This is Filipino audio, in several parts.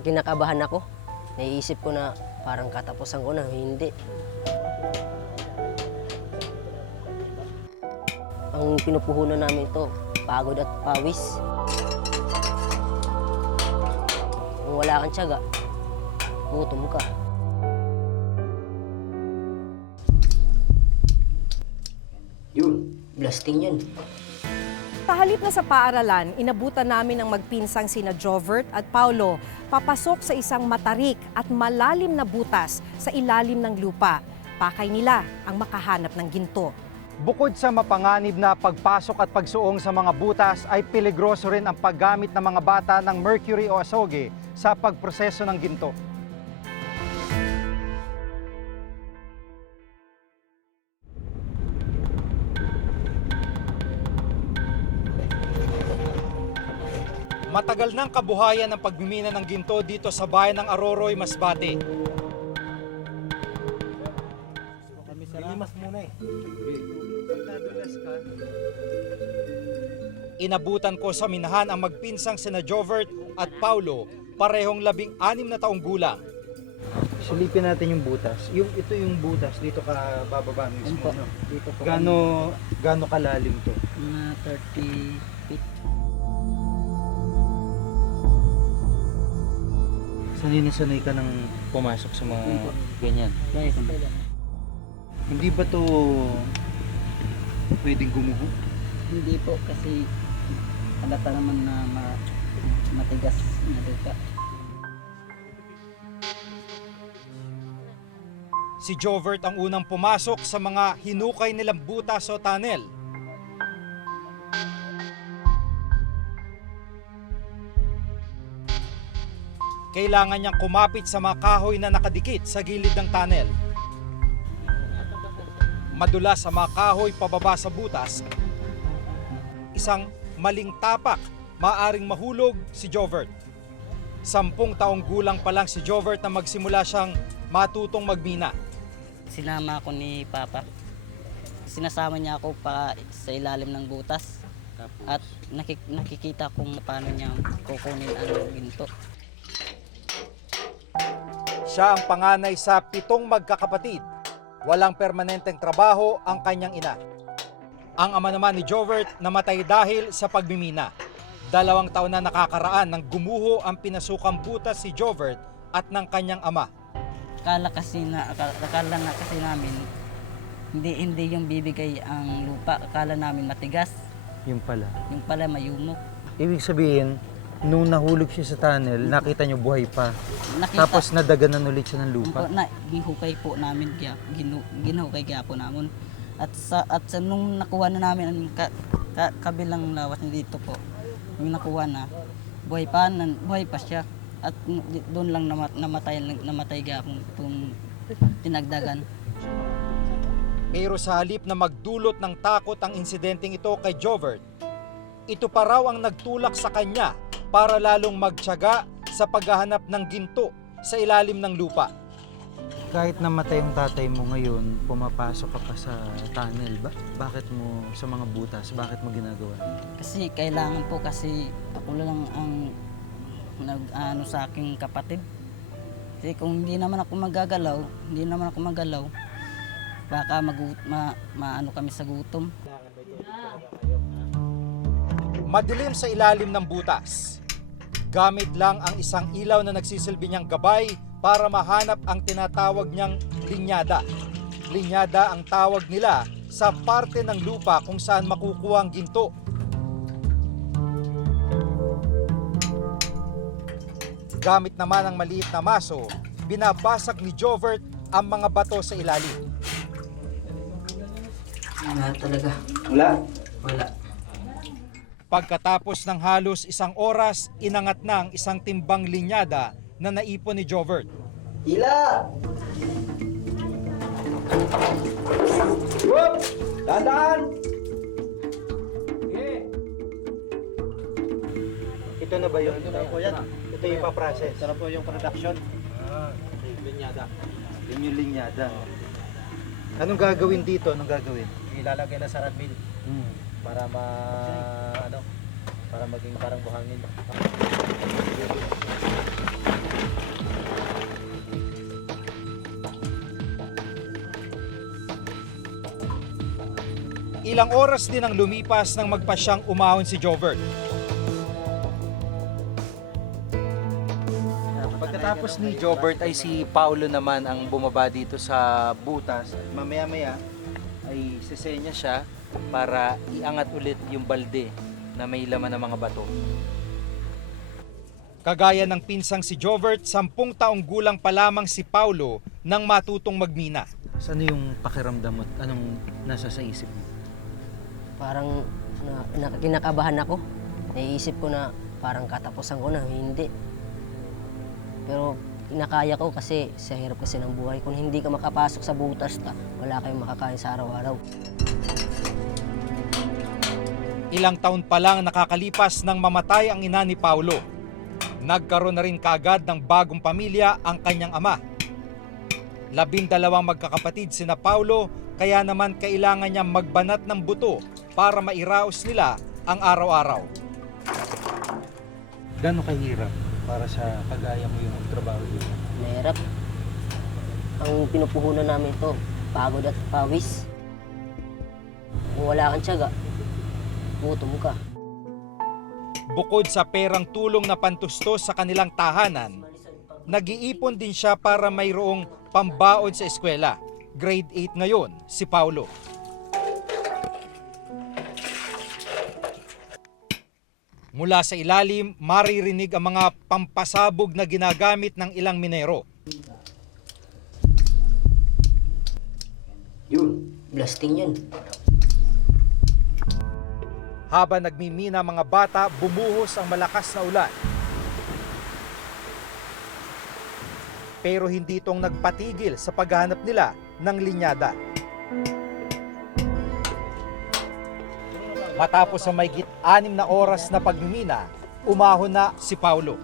kinakabahan ako. Naiisip ko na parang katapusan ko na, hindi. Ang pinupuhunan namin ito, pagod at pawis. Kung wala kang tiyaga, gutom ka. Yun, blasting yun. Sa halip na sa paaralan, inabutan namin ang magpinsang sina Jovert at Paulo papasok sa isang matarik at malalim na butas sa ilalim ng lupa. Pakay nila ang makahanap ng ginto. Bukod sa mapanganib na pagpasok at pagsuong sa mga butas, ay peligroso rin ang paggamit ng mga bata ng mercury o asoge sa pagproseso ng ginto. Matagal ng kabuhayan ng pagmimina ng ginto dito sa bayan ng Aroroy, Masbate. Inabutan ko sa minahan ang magpinsang sina Jovert at Paulo, parehong 16 na taong gulang. Silipin natin yung butas. Ito yung butas, dito ka bababa mismo. No? Dito po. Gaano kalalim to? Mga 30 feet. Sanay na sanay ka nang pumasok sa mga ganyan. Hindi ba to pwedeng gumuho? Hindi po kasi halata naman na matigas na lupa. Si Jovert ang unang pumasok sa mga hinukay nilang butas o tunnel. Kailangan niyang kumapit sa mga kahoy na nakadikit sa gilid ng tunnel. Madulas sa mga kahoy pababa sa butas, isang maling tapak, maaring mahulog si Jovert. 10 taong gulang pa lang si Jovert na magsimula siyang matutong magmina. Sinama ako ni Papa. Sinasama niya ako pa sa ilalim ng butas. At nakikita kung paano niya kukunin ang ginto. Siya ang panganay sa 7 magkakapatid. Walang permanenteng trabaho ang kanyang ina. Ang ama naman ni Jovert namatay dahil sa pagmimina. 2 taon na nakakaraan nang gumuho ang pinasukang butas si Jovert at ng kanyang ama. Akala na kasi namin hindi yung bibigay ang lupa. Akala namin matigas. Yung pala. Yung pala mayumok. Ibig sabihin, nung nahulog siya sa tunnel, nakita niyo buhay pa. Tapos Nakita, nadaganan ulit siya ng lupa. gihukay po namin, ginukay kaya po namin. At sa nung nakuha na namin ang kabilang lawas dito po, nung nakuha na, buhay pa siya. At doon lang namatay gapong itong tinagdagan. Pero sa halip na magdulot ng takot ang insidenteng ito kay Jovert, ito pa raw ang nagtulak sa kanya para lalong magtiyaga sa paghahanap ng ginto sa ilalim ng lupa. Kahit namatay ang tatay mo ngayon, pumapasok ka pa sa tunnel. Bakit mo sa mga butas? Bakit mo ginagawa? Kasi kailangan po kasi ako lang ang nag-ano sa aking kapatid. Kasi kung hindi naman ako magagalaw, baka maano kami sa gutom. Madilim sa ilalim ng butas. Gamit lang ang isang ilaw na nagsisilbi niyang gabay para mahanap ang tinatawag niyang linyada. Linyada ang tawag nila sa parte ng lupa kung saan makukuha ang ginto. Gamit naman ang maliit na maso, binabasag ni Jovert ang mga bato sa ilalim. Wala talaga. Wala. Pagkatapos ng halos 1 oras, inangat na ang isang timbang linyada na naipon ni Jovert. Hila! Whoop! Dahan-dahan! Ito na ba yun? Ito po yan. Ito yung ipaprocess. Ito na po yung production. Linyada. Yun yung linyada. Anong gagawin dito? Anong gagawin? Ilalagay na sa radmill para para maging parang buhangin. Ilang oras din ang lumipas nang magpasyang umahon si Jovert. Pagkatapos ni Jovert ay si Paulo naman ang bumaba dito sa butas. Mamaya-maya ay sisenya siya para iangat ulit yung balde na may laman ng mga bato. Kagaya ng pinsang si Jovert, 10 taong gulang pa lamang si Paulo nang matutong magmina. Ano yung pakiramdam mo? Anong nasa sa isip mo? Parang kinakabahan ako. Naiisip ko na parang katapusan ko na, hindi. Pero kinakaya ko kasi sa hirap kasi ng buhay. Kung hindi ka makapasok sa butas, wala kayong makakain sa araw-araw. Ilang taon pa lang nakakalipas nang mamatay ang ina ni Paulo. Nagkaroon na rin kaagad ng bagong pamilya ang kanyang ama. 12 magkakapatid sina Paulo, kaya naman kailangan niya magbanat ng buto para mairaos nila ang araw-araw. Gano'ng kahirap para sa kagaya mo yung trabaho dito? Mahirap. Ang pinupuhunan namin ito, pagod at pawis. Kung wala kang tiyaga, gutom ka. Bukod sa perang tulong na pantustos sa kanilang tahanan, nag-iipon din siya para mayroong pambaon sa eskwela. Grade 8 ngayon si Paulo. Mula sa ilalim, maririnig ang mga pampasabog na ginagamit ng ilang minero. Blasting yun. Habang nagmimina mga bata, bumuhos ang malakas na ulan. Pero hindi itong nagpatigil sa paghahanap nila ng linyada. Matapos ang mahigit 6 na oras na pagmimina, umahon na si Paulo.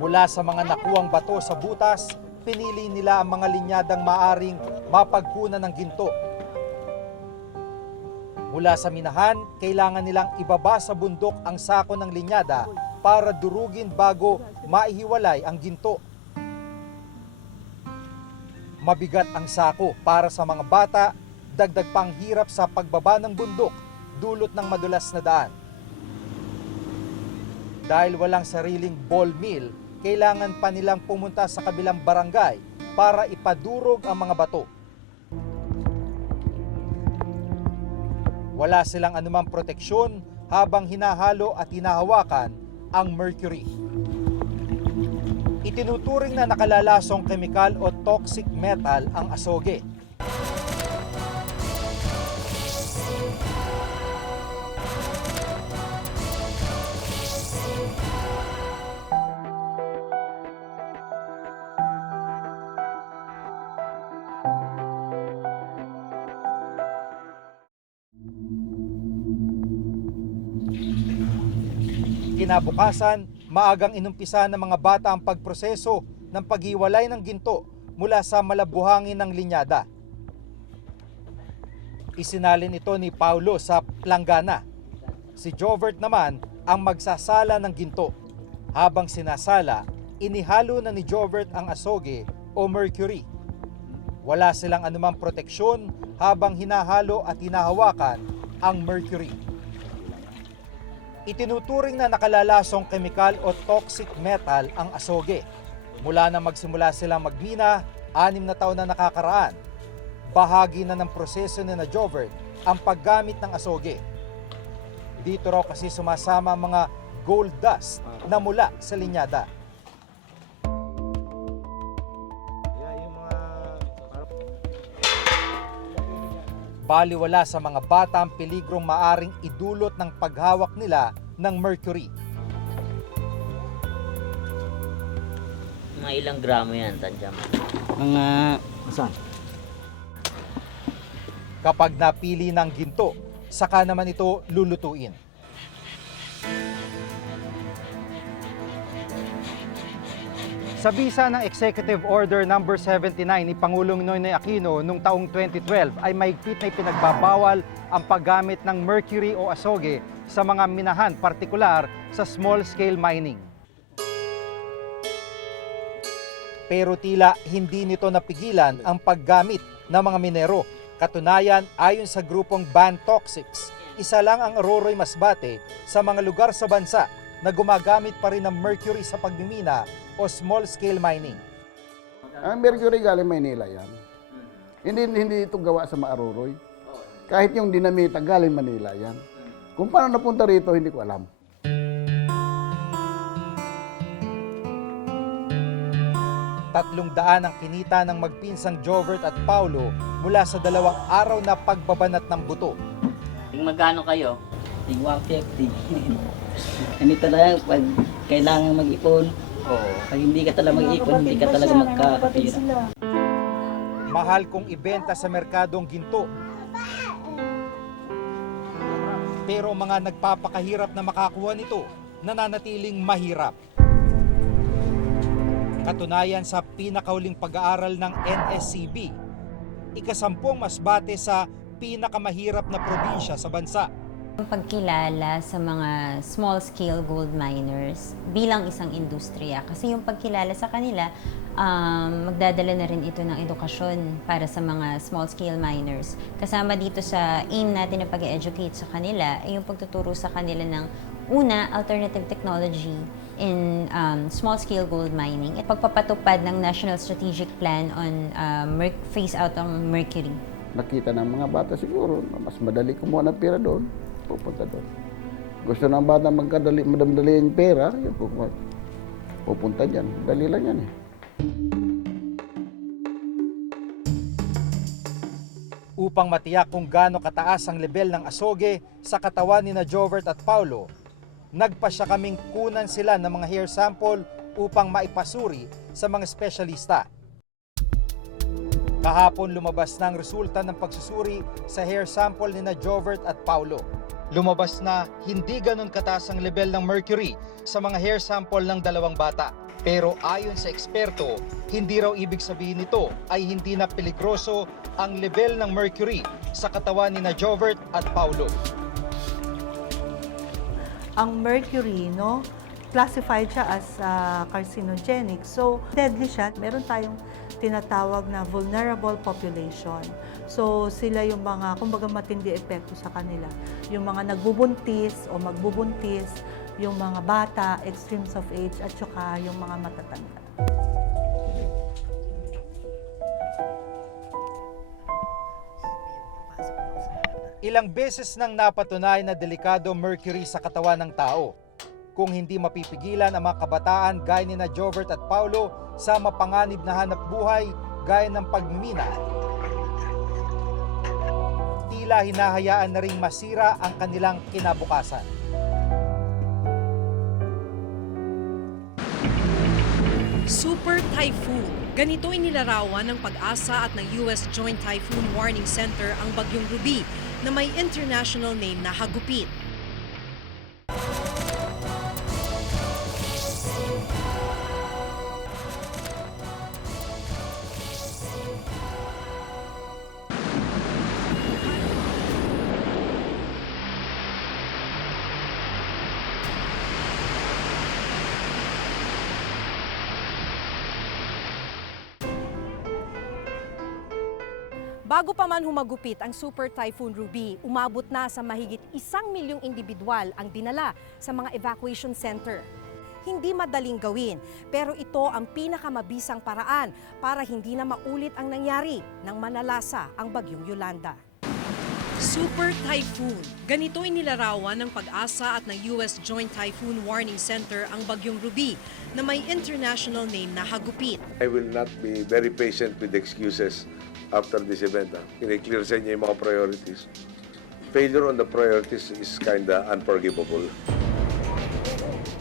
Mula sa mga nakuwang bato sa butas, pinili nila ang mga linyadang maaring mapagkunan ng ginto. Mula sa minahan, kailangan nilang ibaba sa bundok ang sako ng linyada para durugin bago maihiwalay ang ginto. Mabigat ang sako para sa mga bata, dagdag pang hirap sa pagbaba ng bundok, dulot ng madulas na daan. Dahil walang sariling ball mill, kailangan pa nilang pumunta sa kabilang barangay para ipadurog ang mga bato. Wala silang anumang proteksyon habang hinahalo at hinahawakan ang mercury. Itinuturing na nakalalasong kemikal o toxic metal ang asoge. Kinabukasan, maagang inumpisa ng mga bata ang pagproseso ng paghiwalay ng ginto mula sa malabuhangin ng linyada. Isinalin ito ni Paulo sa planggana. Si Jovert naman ang magsasala ng ginto. Habang sinasala, inihalo na ni Jovert ang asoge o mercury. Wala silang anumang proteksyon habang hinahalo at hinahawakan ang mercury. Itinuturing na nakalalasong kemikal o toxic metal ang asoge. Mula na magsimula silang magmina, 6 na taon na nakakaraan. Bahagi na ng proseso ni na Jovert ang paggamit ng asoge. Dito raw kasi sumasama ang mga gold dust na mula sa linyada. Baliwala sa mga bata ang peligrong maaring idulot ng paghawak nila ng mercury. Mga ilang gramo yan, tansya mo? Mga Kapag napili ng ginto, saka naman ito lulutuin. Sa bisa ng Executive Order No. 79 ni Pangulong Noynoy Aquino noong taong 2012 ay mahigpit na ipinagbabawal ang paggamit ng mercury o asoge sa mga minahan, partikular sa small-scale mining. Pero tila hindi nito napigilan ang paggamit ng mga minero. Katunayan, ayon sa grupong Ban Toxics, isa lang ang Aroroy Masbate sa mga lugar sa bansa na gumagamit pa rin ng mercury sa pagmimina o small-scale mining. Ang mercury galing Maynila yan. Hindi ito gawa sa Maaroroy. Kahit yung dinamita galing Manila yan. Kung paano napunta rito, hindi ko alam. $300 ang kinita ng magpinsang Jovert at Paulo mula sa 2 araw na pagbabanat ng buto. Ting magkano kayo? Tig 150. Ganito lang, pag kailangan mag-ipon, pag hindi ka talaga mag-ipon, hindi ka talaga magkakapira. Mahal kong ibenta sa merkadong ginto. Pero mga nagpapakahirap na makakuha nito, nananatiling mahirap. Katunayan sa pinakauling pag-aaral ng NSCB, ika-10 Masbate sa pinakamahirap na probinsya sa bansa. Ang pagkilala sa mga small-scale gold miners bilang isang industriya. Kasi yung pagkilala sa kanila, magdadala na rin ito ng edukasyon para sa mga small-scale miners. Kasama dito sa aim natin na pag-educate sa kanila ay yung pagtuturo sa kanila ng una, alternative technology in small-scale gold mining at pagpapatupad ng National Strategic Plan on phase out ng mercury. Nakita ng mga bata siguro, mas madali kumuha ng pera doon, pupunta doon. Gusto ng bata madamdali yung pera, yun, pupunta dyan. Dali lang yan eh. Upang matiyak kung gaano kataas ang level ng asoge sa katawan ni na Jovert at Paulo, nagpasya kaming kunan sila ng mga hair sample upang maipasuri sa mga espesyalista. Kahapon lumabas na ang resulta ng pagsusuri sa hair sample ni na Jovert at Paulo. Lumabas na hindi ganun kataas ang level ng mercury sa mga hair sample ng 2 bata. Pero ayon sa eksperto, hindi raw ibig sabihin nito ay hindi na peligroso ang level ng mercury sa katawan ni na Jovert at Paulo. Ang mercury, no, classified siya as carcinogenic. So, deadly siya. Meron tayong tinatawag na vulnerable population. So, sila yung mga, kumbaga matindi epekto sa kanila. Yung mga nagbubuntis o magbubuntis, yung mga bata, extremes of age, at saka yung mga matatanda. Ilang beses nang napatunay na delikado mercury sa katawan ng tao. Kung hindi mapipigilan ang mga kabataan gaya ni na Jovert at Paulo sa mapanganib na hanap buhay gaya ng pagmimina, tila hinahayaan na ring masira ang kanilang kinabukasan. Super Typhoon. Ganito inilarawan ng Pag-asa at ng US Joint Typhoon Warning Center ang Bagyong Ruby na may international name na Hagupit. Bago pa man humagupit ang Super Typhoon Ruby, umabot na sa mahigit 1 milyong individual ang dinala sa mga evacuation center. Hindi madaling gawin, pero ito ang pinakamabisang paraan para hindi na maulit ang nangyari nang manalasa ang Bagyong Yolanda. Super Typhoon. Ganito inilarawan ng Pag-asa at ng US Joint Typhoon Warning Center ang Bagyong Ruby na may international name na Hagupit. I will not be very patient with excuses after this event. Kine-clear sa inyo yung mga priorities. Failure on the priorities is kinda unforgivable.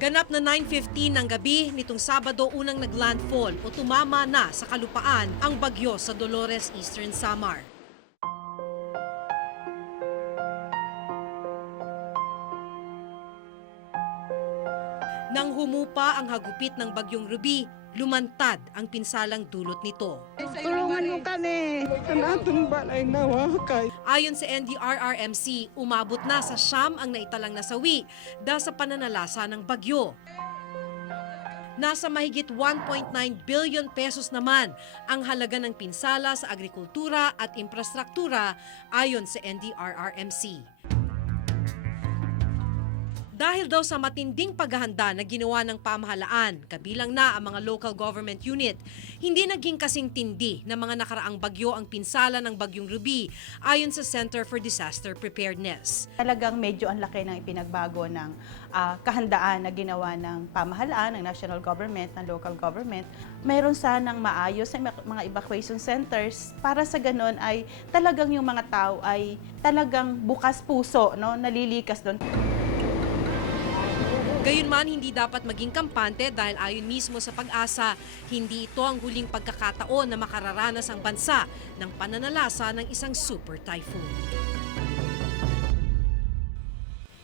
Ganap na 9:15 ng gabi nitong Sabado unang naglandfall o tumama na sa kalupaan ang bagyo sa Dolores, Eastern Samar. Nang humupa ang hagupit ng Bagyong Ruby, lumantad ang pinsalang dulot nito. Tulungan mo kami. Kanatong balay nawakay. Ayon sa NDRRMC, umabot na sa 9 ang naitalang nasawi dahil sa pananalasa ng bagyo. Nasa mahigit 1.9 billion pesos naman ang halaga ng pinsala sa agrikultura at infrastruktura ayon sa NDRRMC. Dahil daw sa matinding paghahanda na ginawa ng pamahalaan, kabilang na ang mga local government unit, hindi naging kasing tindi ng mga nakaraang bagyo ang pinsala ng Bagyong Ruby ayon sa Center for Disaster Preparedness. Talagang medyo ang laki ng ipinagbago ng kahandaan na ginawa ng pamahalaan, ng national government, ng local government. Mayroon sanang maayos ang mga evacuation centers para sa ganon ay talagang yung mga tao ay talagang bukas puso, no, nalilikas doon. Gayunman, hindi dapat maging kampante dahil ayon mismo sa Pag-asa, hindi ito ang huling pagkakataon na makararanas ang bansa ng pananalasa ng isang super typhoon.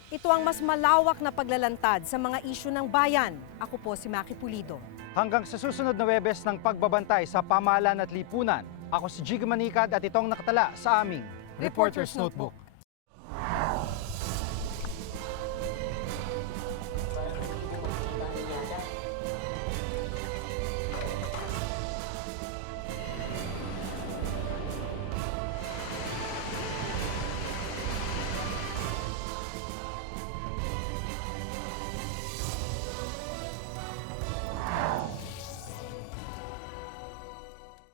Ito ang mas malawak na paglalantad sa mga isyu ng bayan. Ako po si Maki Pulido. Hanggang sa susunod na Webes ng pagbabantay sa pamahalaan at lipunan, ako si Jig Manikad at itong nakatala sa aming Reporter's Notebook.